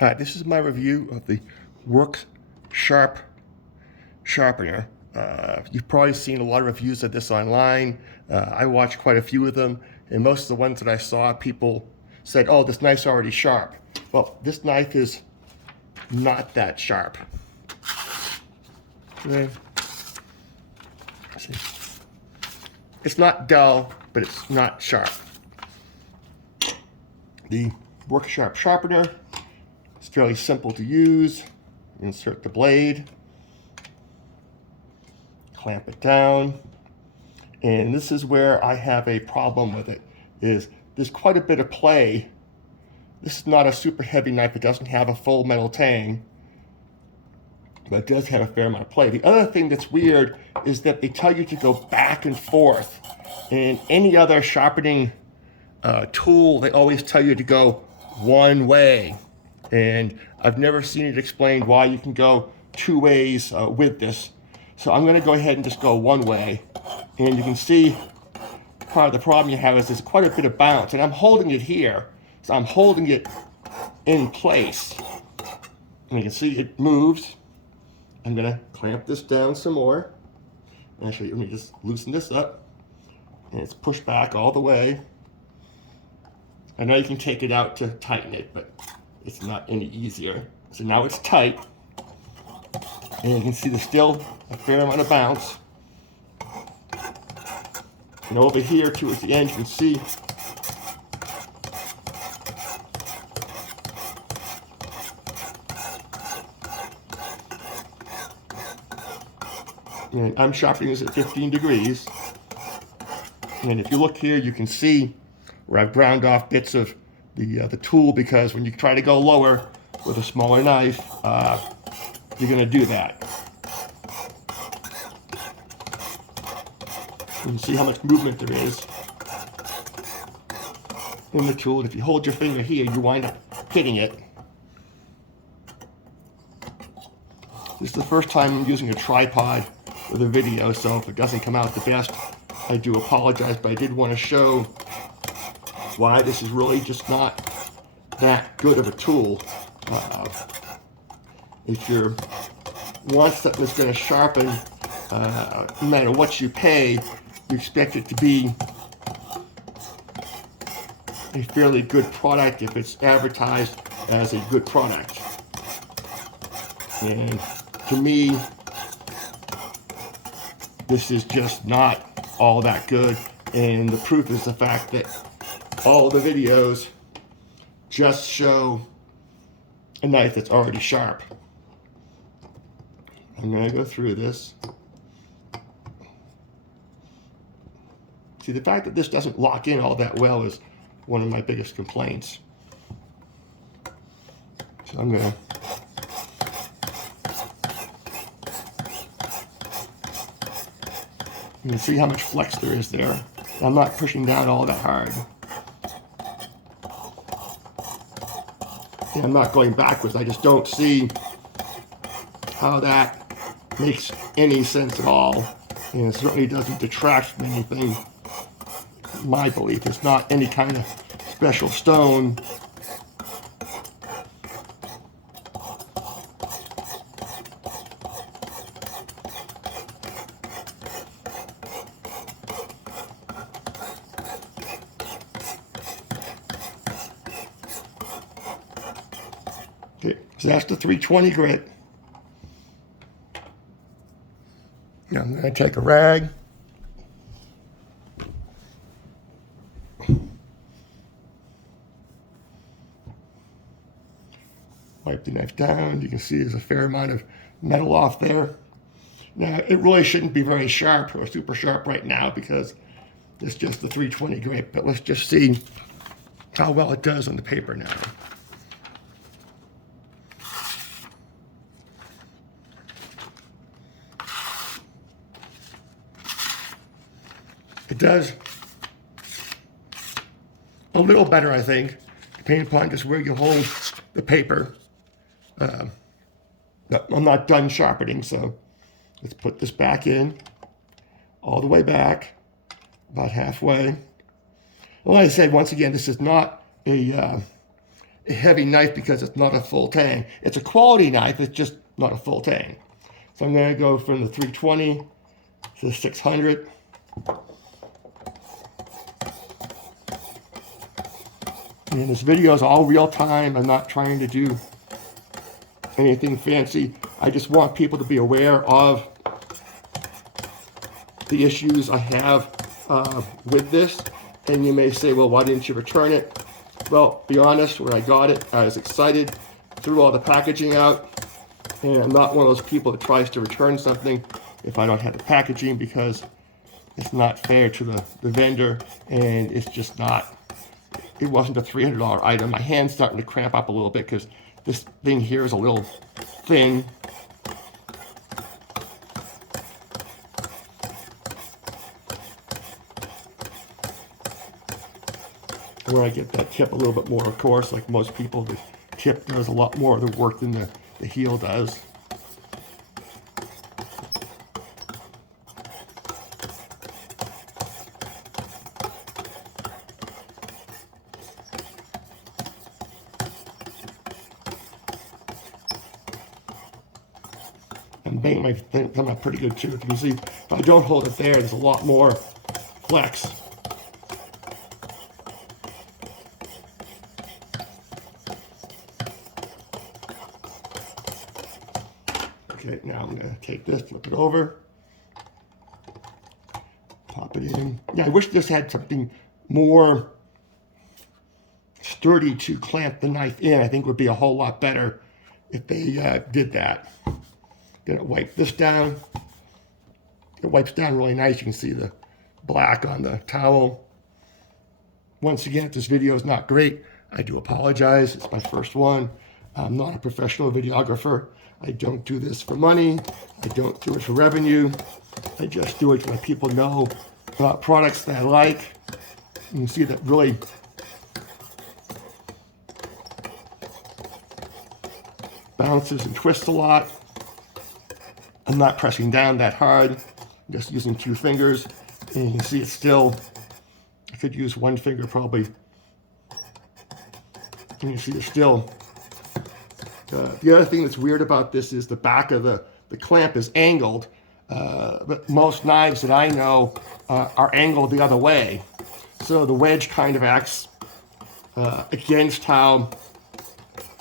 Hi, this is my review of the Work Sharp Sharpener. You've probably seen a lot of reviews of this online. I watched quite a few of them, and most of the ones that I saw, people said, oh, this knife's already sharp. Well, this knife is not that sharp. Okay. It's not dull, but it's not sharp. The Work Sharp Sharpener, it's fairly simple to use. Insert the blade, clamp it down, and this is where I have a problem with it, is there's quite a bit of play. This is not a super heavy knife. It doesn't have a full metal tang, but it does have a fair amount of play. The other thing that's weird is that they tell you to go back and forth. In any other sharpening tool, they always tell you to go one way. And I've never seen it explained why you can go two ways with this. So I'm gonna go ahead and just go one way. And you can see part of the problem you have is there's quite a bit of bounce. And I'm holding it here. So I'm holding it in place. And you can see it moves. I'm gonna clamp this down some more. Actually, let me just loosen this up. And it's pushed back all the way. I know you can take it out to tighten it, but it's not any easier. So now it's tight. And you can see there's still a fair amount of bounce. And over here towards the end, you can see and I'm sharpening this at 15 degrees. And if you look here, you can see where I've ground off bits of the tool, because when you try to go lower with a smaller knife, you're going to do that. You can see how much movement there is in the tool. And if you hold your finger here, you wind up hitting it. This is the first time I'm using a tripod with a video, so if it doesn't come out the best, I do apologize, but I did want to show why this is really just not that good of a tool. If you want something that's going to sharpen, no matter what you pay, you expect it to be a fairly good product if it's advertised as a good product. And to me, this is just not all that good, and the proof is the fact that all the videos just show a knife that's already sharp. I'm going to go through this. See, the fact that this doesn't lock in all that well is one of my biggest complaints. So I'm going to you can see how much flex there is there. I'm not pushing down all that hard. And I'm not going backwards. I just don't see how that makes any sense at all. And it certainly doesn't detract from anything. My belief, it's not any kind of special stone. Okay, so that's the 320 grit. Now I'm going to take a rag. Wipe the knife down. You can see there's a fair amount of metal off there. Now, it really shouldn't be very sharp or super sharp right now because it's just the 320 grit, but let's just see how well it does on the paper now. It does a little better, I think, depending upon just where you hold the paper. I'm not done sharpening, so let's put this back in, all the way back, about halfway. Well, like I said, once again, this is not a a heavy knife because it's not a full tang. It's a quality knife, it's just not a full tang. So I'm going to go from the 320 to the 600. And this video is all real time. I'm not trying to do anything fancy. I just want people to be aware of the issues I have with this. And you may say, well, why didn't you return it? Well, be honest, when I got it, I was excited, threw all the packaging out, and I'm not one of those people that tries to return something if I don't have the packaging, because it's not fair to the vendor, and it's just not, it wasn't a $300 item. My hand's starting to cramp up a little bit because this thing here is a little thin. Where I get that tip a little bit more, of course, like most people, the tip does a lot more of the work than the heel does. And bang my thing come out pretty good too. You can see if I don't hold it there's a lot more flex. Okay, now I'm going to take this, flip it over, pop it in. Yeah, I wish this had something more sturdy to clamp the knife in. I think it would be a whole lot better if they did that. Gonna wipe this down. It wipes down really nice. You can see the black on the towel. Once again, if this video is not great, I do apologize. It's my first one. I'm not a professional videographer. I don't do this for money. I don't do it for revenue. I just do it to let people know about products that I like. You can see that really bounces and twists a lot. I'm not pressing down that hard. I'm just using 2 fingers. And you can see it's still, I could use 1 finger probably. And you see it's still, the other thing that's weird about this is the back of the clamp is angled. But most knives that I know are angled the other way. So the wedge kind of acts against how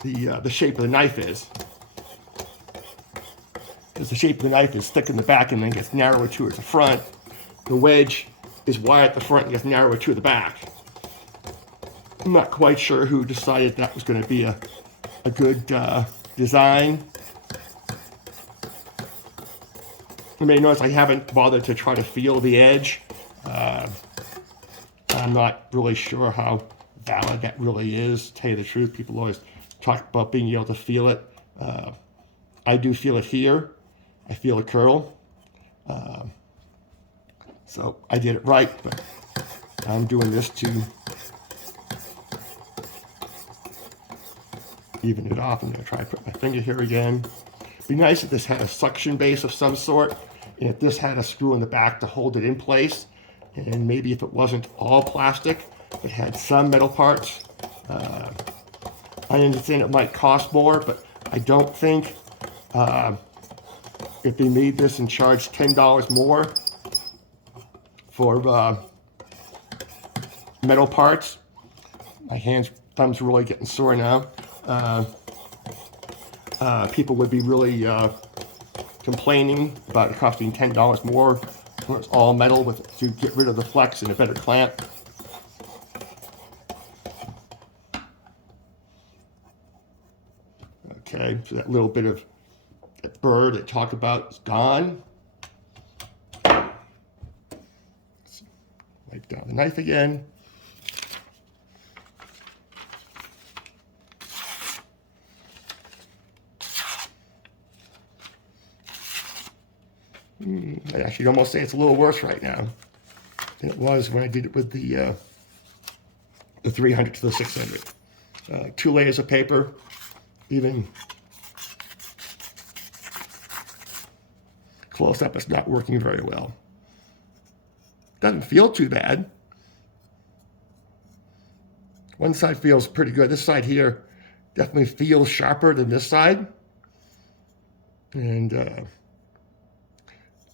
the shape of the knife is. Because the shape of the knife is thick in the back and then gets narrower towards the front. The wedge is wide at the front and gets narrower to the back. I'm not quite sure who decided that was going to be a good design. You may notice I haven't bothered to try to feel the edge. I'm not really sure how valid that really is. To tell you the truth, people always talk about being able to feel it. I do feel it here. I feel a curl. So I did it right, but I'm doing this to even it off. I'm going to try to put my finger here again. It'd be nice if this had a suction base of some sort, and if this had a screw in the back to hold it in place, and maybe if it wasn't all plastic, it had some metal parts. I understand it might cost more, but I don't think if they made this and charged $10 more for metal parts, my thumbs are really getting sore now. People would be really complaining about it costing $10 more when it's all metal to get rid of the flex and a better clamp. Okay, so that little bit of that burr that I talked about is gone. Let's wipe down the knife again. I actually almost say it's a little worse right now than it was when I did it with the 300 to the 600. 2 layers of paper, even close up, it's not working very well. Doesn't feel too bad. One side feels pretty good. This side here, definitely feels sharper than this side. And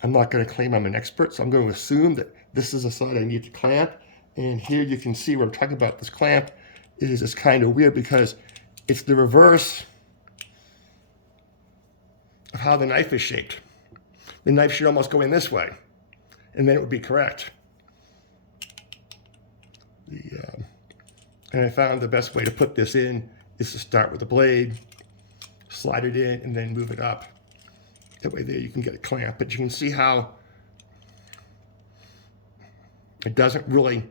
I'm not going to claim I'm an expert, so I'm going to assume that this is the side I need to clamp. And here you can see what I'm talking about. This clamp is kind of weird because it's the reverse of how the knife is shaped. The knife should almost go in this way, and then it would be correct. And I found the best way to put this in is to start with the blade, slide it in, and then move it up. That way there you can get a clamp, but you can see how it doesn't really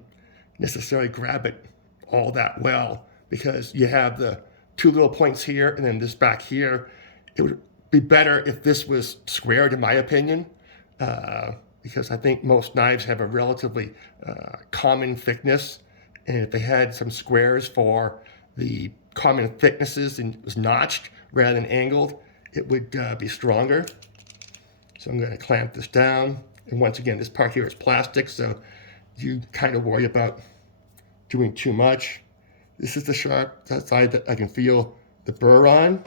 necessarily grab it all that well because you have the two little points here and then this back here. It would be better if this was squared, in my opinion, because I think most knives have a relatively common thickness, and if they had some squares for the common thicknesses and it was notched rather than angled, it would be stronger. So I'm going to clamp this down. And once again, this part here is plastic, so you kind of worry about doing too much. This is the sharp side that I can feel the burr on.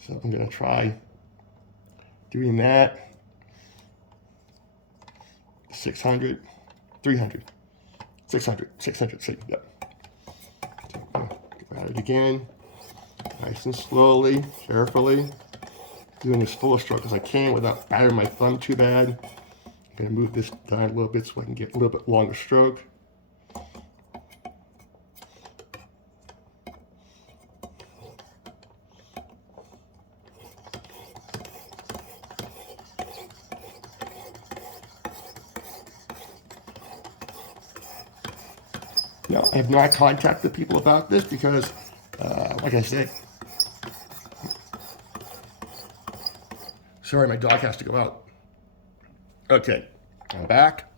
So I'm going to try doing that. 600, 300, 600, 600, yep. So I'm going to go at it again, nice and slowly, carefully. Doing as full a stroke as I can without battering my thumb too bad. I'm going to move this down a little bit so I can get a little bit longer stroke. Now, I have not contacted people about this because, like I said, sorry, my dog has to go out. Okay, I'm back.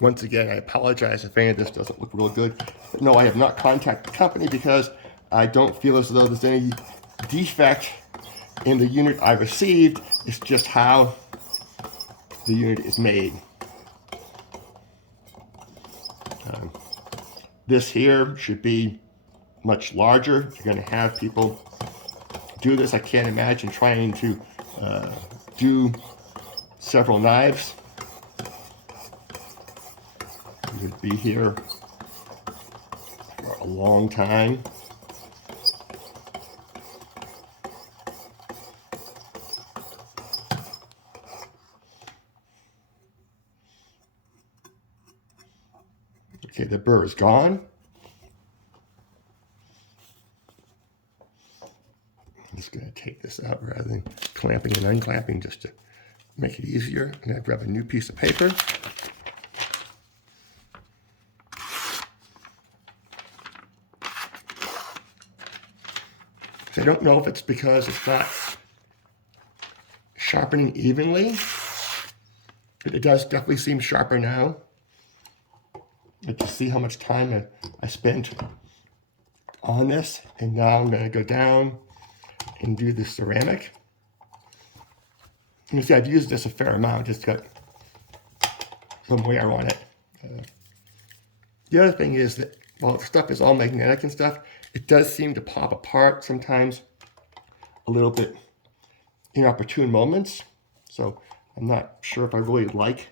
Once again, I apologize if any of this doesn't look real good. But no, I have not contacted the company because I don't feel as though there's any defect in the unit I received. It's just how the unit is made. This here should be much larger. You're going to have people do this. I can't imagine trying to do several knives. You would be here for a long time. Okay, the burr is gone. I'm just going to take this out rather than clamping and unclamping just to make it easier. I'm going to grab a new piece of paper. So I don't know if it's because it's not sharpening evenly. It does definitely seem sharper now. But to see how much time I spent on this, and now I'm going to go down and do the ceramic. You see, I've used this a fair amount, just got some wear on it. The other thing is that while the stuff is all magnetic and stuff, it does seem to pop apart sometimes a little bit inopportune moments. So I'm not sure if I really like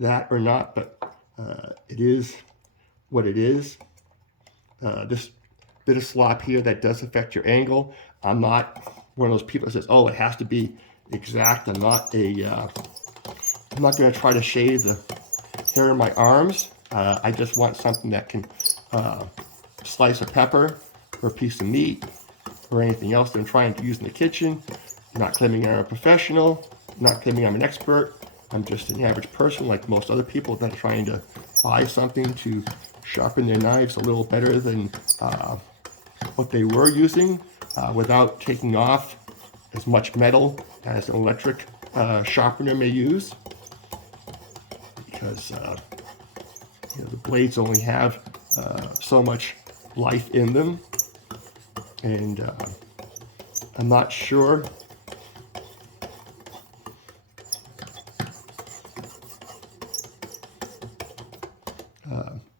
that or not, but it is what it is. This bit of slop here, that does affect your angle. I'm not one of those people that says, oh, it has to be exact. I'm not going to try to shave the hair in my arms. I just want something that can slice a pepper or a piece of meat or anything else that I'm trying to use in the kitchen. I'm not claiming I'm a professional. I'm not claiming I'm an expert. I'm just an average person like most other people that are trying to buy something to sharpen their knives a little better than what they were using without taking off as much metal as an electric sharpener may use. Because the blades only have so much life in them. And I'm not sure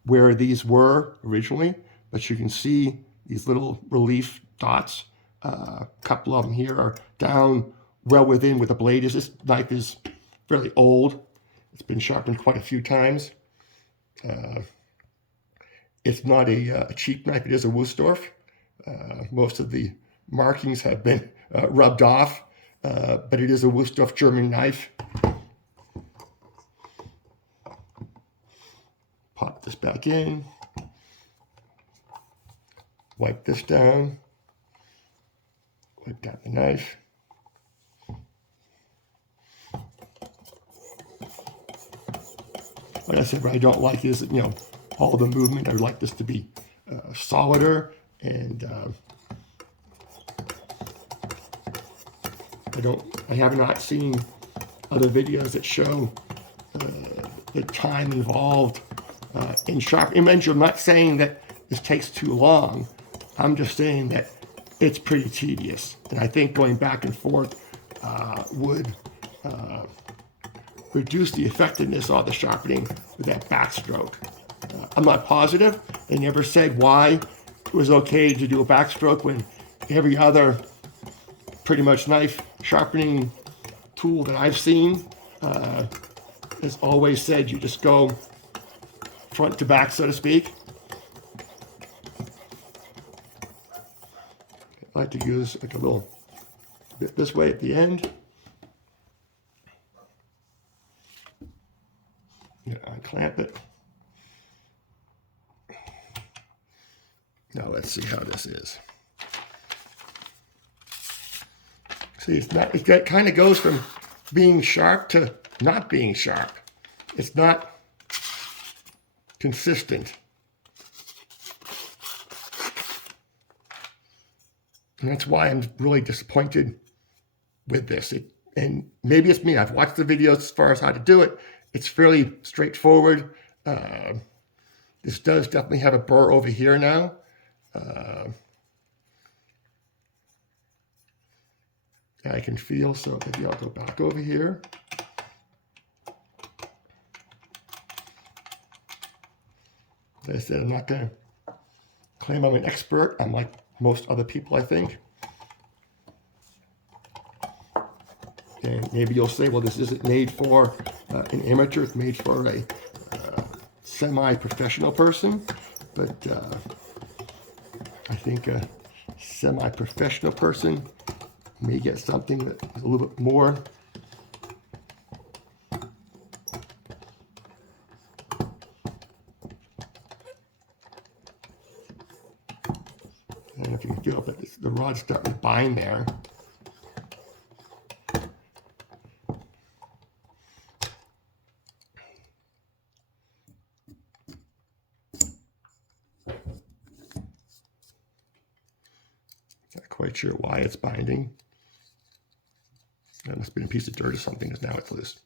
where these were originally, but you can see these little relief dots. A couple of them here are down well within where the blade is. This knife is fairly old. It's been sharpened quite a few times. It's not a cheap knife. It is a Wussdorf. Most of the markings have been rubbed off, but it is a Wussdorf German knife. Pop this back in. Wipe this down. Wipe down the knife. Like I said, what I don't like is, all the movement. I would like this to be solider, and I have not seen other videos that show the time involved in sharpening. I'm not saying that this takes too long. I'm just saying that it's pretty tedious, and I think going back and forth would reduce the effectiveness of the sharpening with that backstroke. I'm not positive. They never said why it was okay to do a backstroke when every other pretty much knife sharpening tool that I've seen has always said you just go front to back, so to speak. I like to use like a little bit this way at the end. Unclamp it. Now let's see how this is. See, it kind of goes from being sharp to not being sharp. It's not consistent. And that's why I'm really disappointed with this. And maybe it's me. I've watched the videos as far as how to do it. It's fairly straightforward. This does definitely have a burr over here now. I can feel, so maybe I'll go back over here. As I said, I'm not going to claim I'm an expert. I'm like most other people, I think. And maybe you'll say, well, this isn't made for an amateur. It's made for a semi-professional person. But I think a semi-professional person may get something that is a little bit more and if you can feel that the rod's starting to bind there. Not quite sure why it's binding. That must have been a piece of dirt or something, because now it's loose.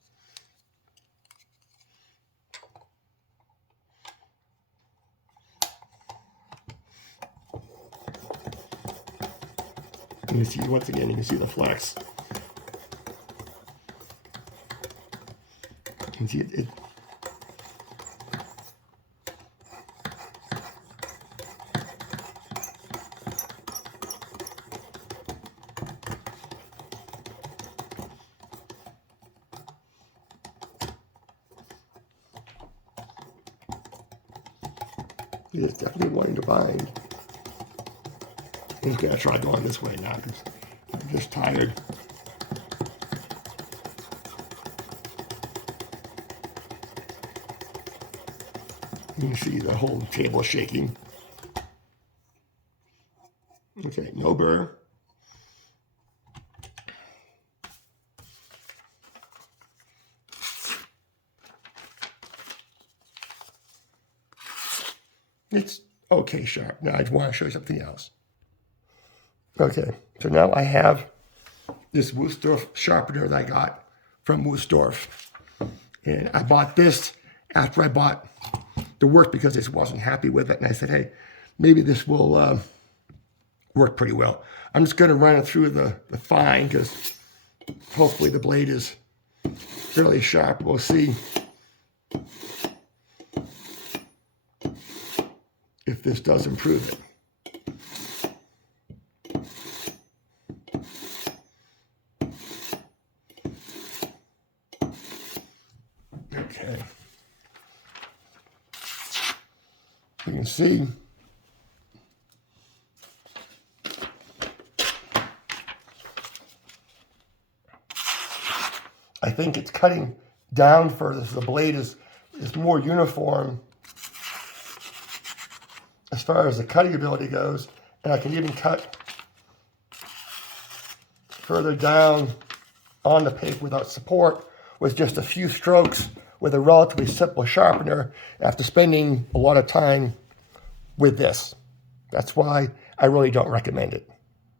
And you see, once again, you can see the flex. You can see it is definitely wanting to bind. I'm going to try going this way now because I'm just tired. You can see the whole table shaking. Okay, no burr. It's okay sharp. Now I want to show you something else. Okay, so now I have this Wussdorf sharpener that I got from Wussdorf. And I bought this after I bought the work because I just wasn't happy with it. And I said, hey, maybe this will work pretty well. I'm just going to run it through the fine because hopefully the blade is fairly sharp. We'll see if this does improve it. Okay. You can see I think it's cutting down further, so the blade is more uniform as far as the cutting ability goes, and I can even cut further down on the paper without support with just a few strokes with a relatively simple sharpener after spending a lot of time with this. That's why I really don't recommend it.